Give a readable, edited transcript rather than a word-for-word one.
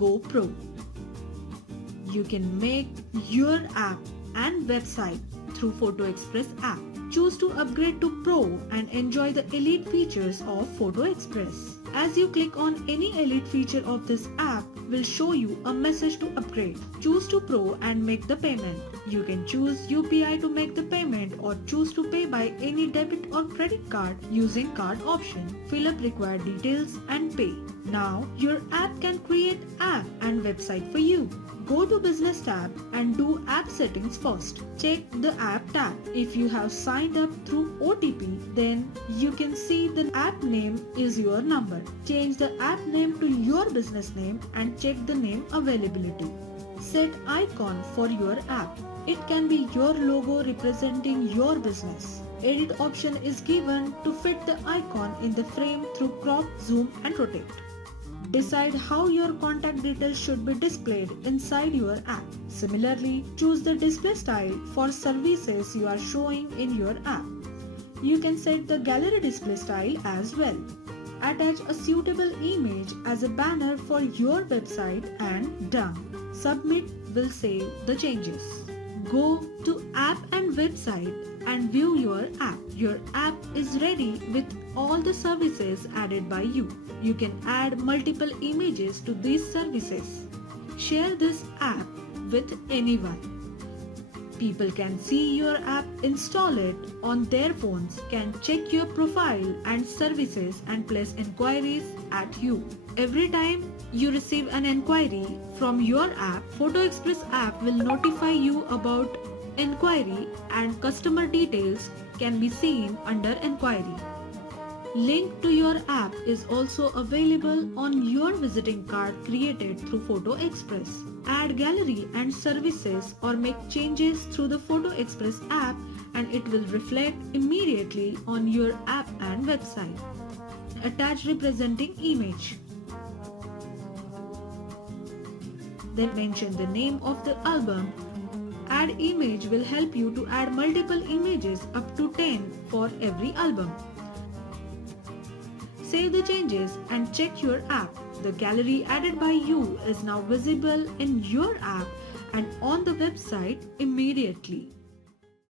Go Pro. You can make your app and website through FotoXpress app. Choose to upgrade to Pro and enjoy the elite features of FotoXpress. As you click on any elite feature of this app, will show you a message to upgrade. Choose to Pro and make the payment. You can choose UPI to make the payment or choose to pay by any debit or credit card using card option. Fill up required details and pay. Now your app can create app and website for you. Go to Business tab and do App Settings first. Check the App tab. If you have signed up through OTP, then you can see the app name is your number. Change the app name to your business name and check the name availability. Set icon for your app. It can be your logo representing your business. Edit option is given to fit the icon in the frame through crop, zoom and rotate. Decide how your contact details should be displayed inside your app. Similarly, choose the display style for services you are showing in your app. You can set the gallery display style as well. Attach a suitable image as a banner for your website and done. Submit will save the changes. Go to App and Website and view your app. Your app is ready with all the services added by you. You can add multiple images to these services. Share this app with anyone. People can see your app, install it on their phones, can check your profile and services and place inquiries at you. Every time you receive an inquiry from your app, FotoXpress app will notify you about inquiry and customer details can be seen under inquiry. Link to your app is also available on your visiting card created through FotoXpress. Add gallery and services or make changes through the FotoXpress app and it will reflect immediately on your app and website. Attach representing image. Then mention the name of the album. Add image will help you to add multiple images up to 10 for every album. Save the changes and check your app. The gallery added by you is now visible in your app and on the website immediately.